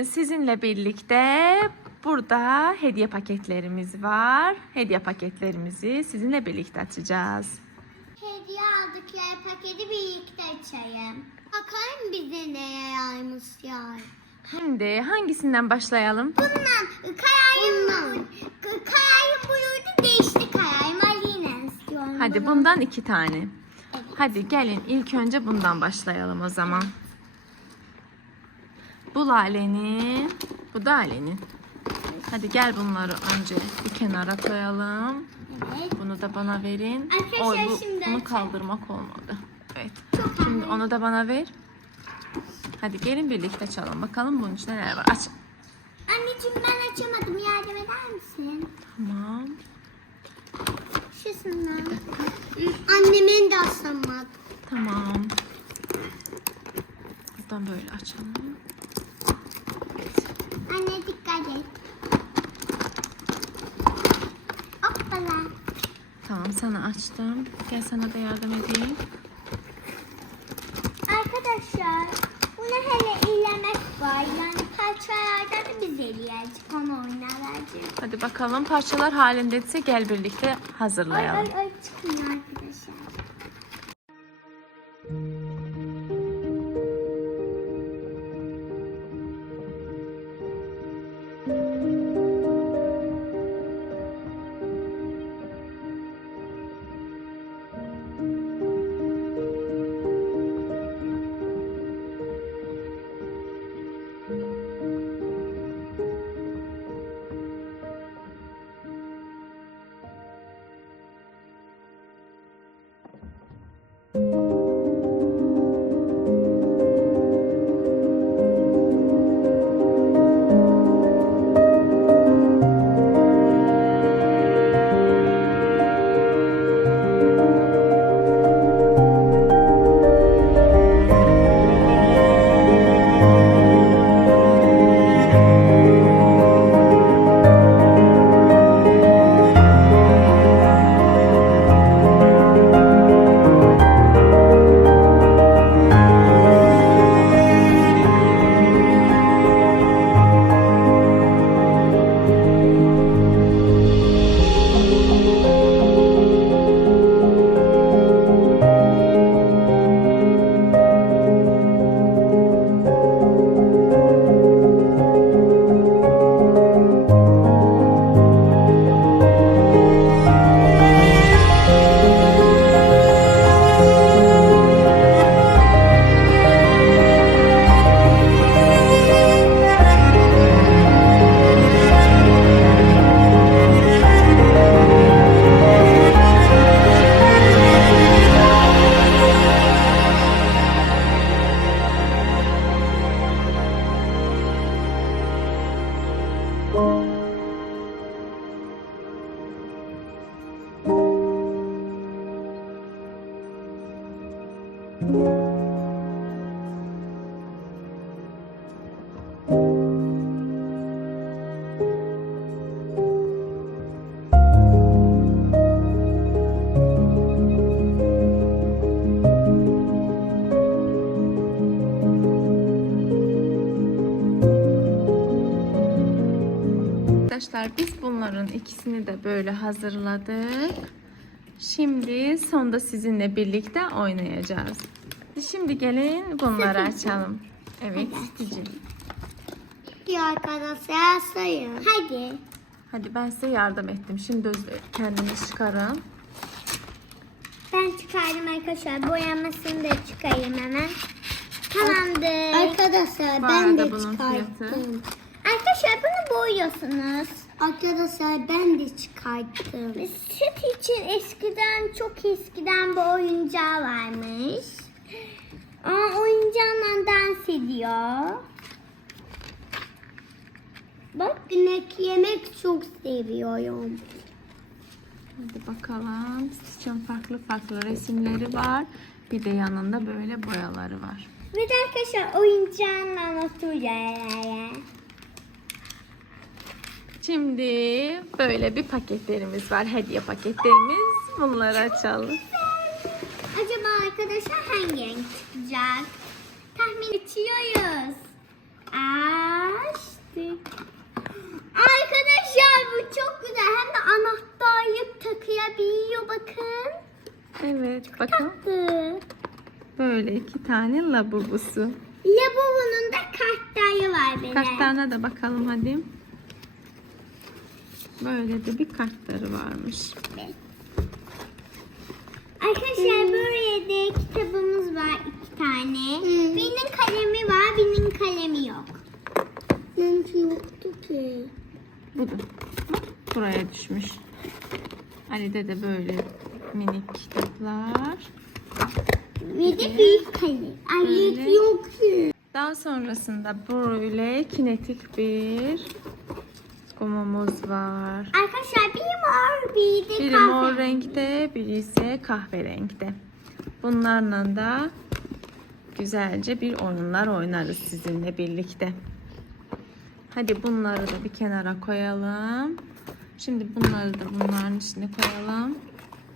Bugün sizinle birlikte burada hediye paketlerimiz var. Hediye paketlerimizi sizinle birlikte açacağız. Hediye aldık ya paketi birlikte açayım. Bakalım bize neye yaymış ya. Şimdi hangisinden başlayalım? Bundan kararım kararım buyurdu değişti kararım Alina istiyorum. Hadi bundan iki tane. Evet. Hadi gelin ilk önce bundan başlayalım o zaman. Bu Lale'nin, bu da Ale'nin. Hadi gel bunları önce bir kenara koyalım. Evet. Bunu da bana verin. Arkadaşlar Oy, bu, şimdi bunu kaldırmak olmadı. Evet. Çok Şimdi onu da bana ver. Hadi gelin birlikte çalalım. Bakalım bunun içinde neler var. Aç. Anneciğim ben açamadım yardım eder misin? Tamam. Şusundan. Annemin de açamadı. Tamam. Buradan böyle açalım. Anne dikkat et. Hoppala. Tamam sana açtım. Gel sana da yardım edeyim. Arkadaşlar buna hele ilemek var. Yani parçalarda da biz eleyecek onu oynaracak. Hadi bakalım parçalar halindeyse gel birlikte Ay hazırlayalım. ay ay çıkın arkadaşlar. Arkadaşlar biz bunların ikisini de böyle hazırladık. Şimdi sonda sizinle birlikte oynayacağız. Şimdi gelin bunları açalım. Evet Cici. Bir arkadaşlar sayın. Hadi. Hadi ben size yardım ettim. Şimdi öz- kendiniz çıkarın. Ben çıkardım arkadaşlar. Boyamasını da çıkarayım hemen. Tamamdır. Arkadaşlar Bu arada bunun fiyatı. Arkadaşlar bunu boyuyorsunuz. Arkadaşlar ben de çıkarttım. Süt için eskiden çok eskiden bu oyuncağı varmış. Aa, oyuncağla dans ediyor. Bak inek yemek çok seviyorum. Hadi bakalım. Sizin farklı farklı resimleri var. Bir de yanında böyle boyaları var. Bir de arkadaşlar oyuncağınla oturuyor. Şimdi böyle bir paketlerimiz var. Hediye paketlerimiz. Bunları açalım. Acaba arkadaşlar hangi renk çıkacak? Tahmin ediyoruz. Aa, Arkadaşlar bu çok güzel. Hem de anahtarlık takıyabiliyor bakın. Evet bakın. Hı. Böyle iki tane labubusu. Labubu'nun da kartları var benim. Kartlarına da bakalım hadi. Böyle de bir kartları varmış. Arkadaşlar böyle de kitabımız var iki tane. Birinin kalemi var, birinin kalemi yok. Benimki yoktu ki. Bu da buraya düşmüş. Ali'de de böyle minik kitaplar. Bir de büyük kalem. Böyle. yok ki. Daha sonrasında böyle kinetik bir gumumuz var. Arkadaşlar biri mor, biri de Biri kahve. mor renkte, biri ise kahverenkte. Bunlarla da güzelce bir oyunlar oynarız sizinle birlikte. Hadi bunları da bir kenara koyalım. Şimdi bunları da bunların içine koyalım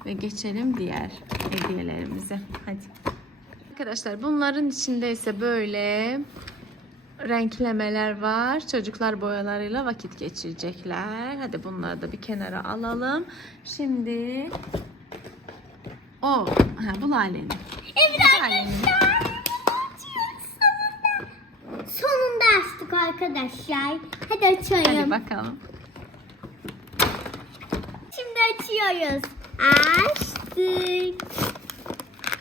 ve geçelim diğer hediyelerimize. Hadi. Arkadaşlar bunların içinde ise böyle renklemeler var. Çocuklar boyalarıyla vakit geçirecekler. Hadi bunları da bir kenara alalım. Şimdi o ha, bu Lale'nin. Evet Lale'nin. Sonunda. Sonunda açtık arkadaşlar. Hadi açıyorum. Hadi bakalım. Şimdi açıyoruz. Açtık.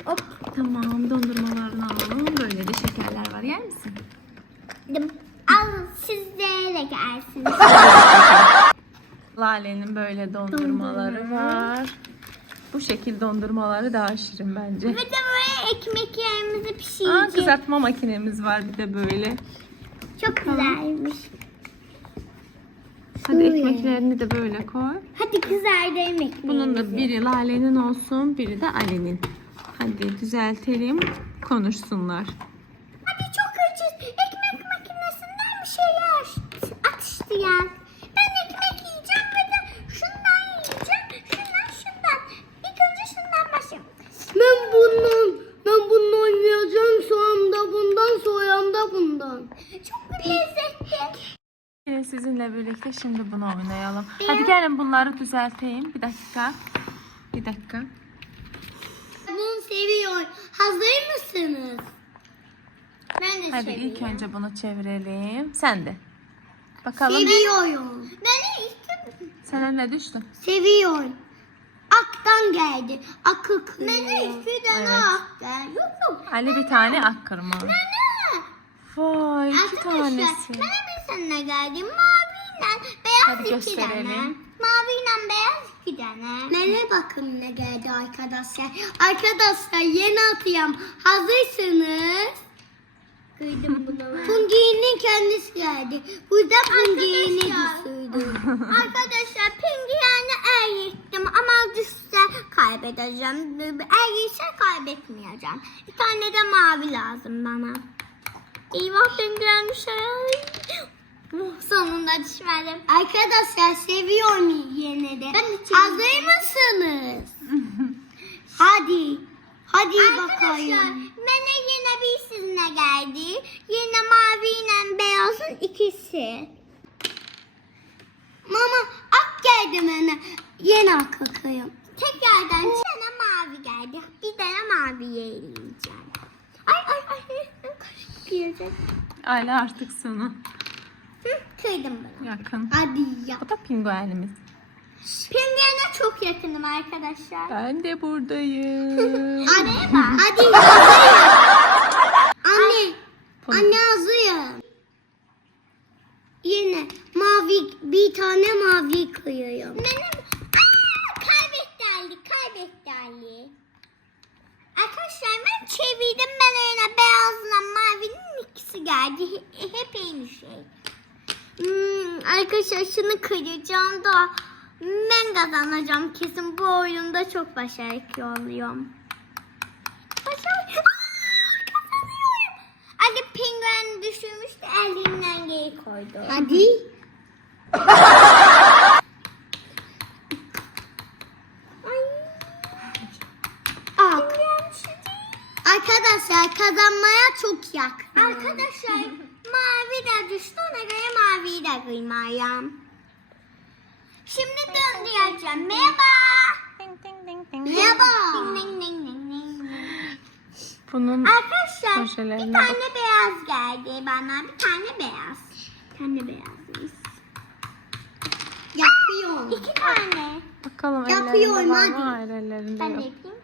Hop tamam dondurmalarını alalım. Böyle de şekerler var. Yer misin? Al siz de yersiniz. Lale'nin böyle dondurmaları Dondurma. var. Bu şekil dondurmaları daha şirin bence. Ve de böyle ekmek yerimizi Aa, pişireceğiz. kızartma makinemiz var bir de böyle. Çok güzelmiş. Hadi Şöyle. ekmeklerini de böyle koy. Hadi kızardı ekmek. Bunun da biri Lale'nin olsun, biri de Ali'nin. Hadi düzeltelim, konuşsunlar. Ya. Ben ekmek yiyeceğim ve de şundan yiyeceğim. Şundan şundan. İlk önce şundan başlayalım. Ben bundan, ben bundan yiyeceğim. Soğan da bundan, soğan da bundan. Çok lezzetli. Gelin sizinle birlikte şimdi bunu oynayalım. Hadi gelin bunları düzelteyim. Bir dakika. Bir dakika. Bunu seviyorum. Hazır mısınız? Ben de Hadi seviyorum. ilk önce bunu çevirelim. Sen de. Bakalım. Seviyorum. Ben de Sana ne düştü? Seviyorum. Aktan geldi. Akı kırıyor. Ben de iki tane Evet. ak. Yok yok. Ali bir tane ak kırma. Ne? Vay iki tanesi. bana bir seninle geldi. Maviyle beyaz Hadi iki gösterelim. tane. Maviyle beyaz iki tane. Nene bakın ne geldi arkadaşlar. Arkadaşlar yeni atıyorum. Hazırsınız. Kıydım bunu. Pungi'nin kendisi geldi. Burada Arkadaşlar. düşürdüm. Arkadaşlar pengueni er gittim ama düşse kaybedeceğim. Er gitse kaybetmeyeceğim. Bir tane de mavi lazım bana. Eyvah penguen düşer. Oh, Sonunda düşmedim. Arkadaşlar seviyorum yine de. Ben Hazır mısınız? Hadi. Hadi Arkadaşlar bakayım. Bana yine bir sizinle geldi. Yine maviyle beyazın ikisi. Mama ak geldi bana. Yeni ak akayım. Tekrardan bir tane mavi geldi. Bir tane maviye eleyeceğim. Ay ay ay. Kaşık girecek. Ali artık sonu. Hı, kıydım bunu. Yakın. Hadi ya. Bu da penguenimiz. Penguene çok yakınım arkadaşlar. Ben de buradayım. Anne bak. Hadi. Anne. Anne hazırım. Yine mavi bir tane mavi koyuyorum. Benim... Aa, kaybetti Ali. Kaybetti Ali. Arkadaşlar ben çevirdim. Ben yine beyazla mavinin ikisi geldi. He- Hep aynı şey. Hmm, arkadaşlar şunu kıracağım da ben kazanacağım kesin. Bu oyunda çok başarılı oluyorum. Başarılı. Kazanıyorum. Ali penguen düşürmüştü. Elinden geri koydu. Hadi. Ay. Ak. Arkadaşlar kazanmaya çok yakın. Arkadaşlar Mavi de düştü ona göre maviyi de kıymayacağım. Şimdi döndüreceğim. Merhaba. Ding ding ding ding. Merhaba. Ding, ding, ding, ding, ding. Bunun Arkadaşlar Köşelerine bir tane beyaz geldi bana. Bir tane beyaz. Bir tane beyazmış. Yapıyorum. İki tane. bakalım Yapıyorum, var hadi. Hayır ellerinde Ben de yok. yapayım.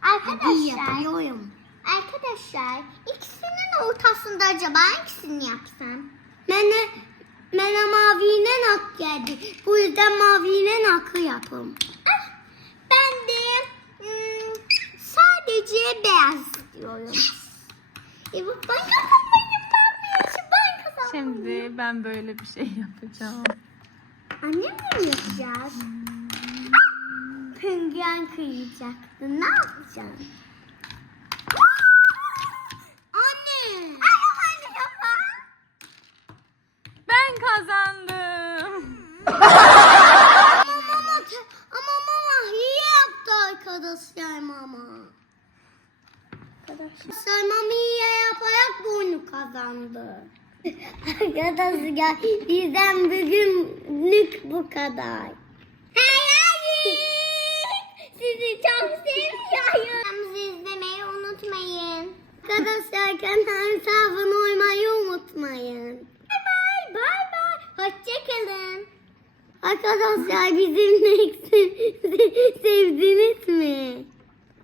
Hadi Arkadaşlar. yapıyorum. Arkadaşlar ikisinin ortasında acaba hangisini yapsam? Bana, bana maviyle ak geldi. Bu yüzden maviyle akı yapım. Ah, ben de hmm, sadece beyaz istiyorum. E bu ben kazanmayayım ben ben kazanmayayım. Şimdi ben böyle bir şey yapacağım. Annemle mi yapacağız? Penguen kıyacaktı. Ne yapacağım? Anne! Ay anne yapma. Ben kazandım. Ama mama, ama mama iyi yaptı arkadaşlar mama. Arkadaşlar mama iyi yaparak bunu kazandı. arkadaşlar bizden bugünlük bu kadar. Hayır! Sizi çok seviyorum. Kanalımızı izlemeyi unutmayın. Arkadaşlar kanalımıza abone olmayı unutmayın. Bye bye. Hoşçakalın. Arkadaşlar bizimle sevdiniz mi?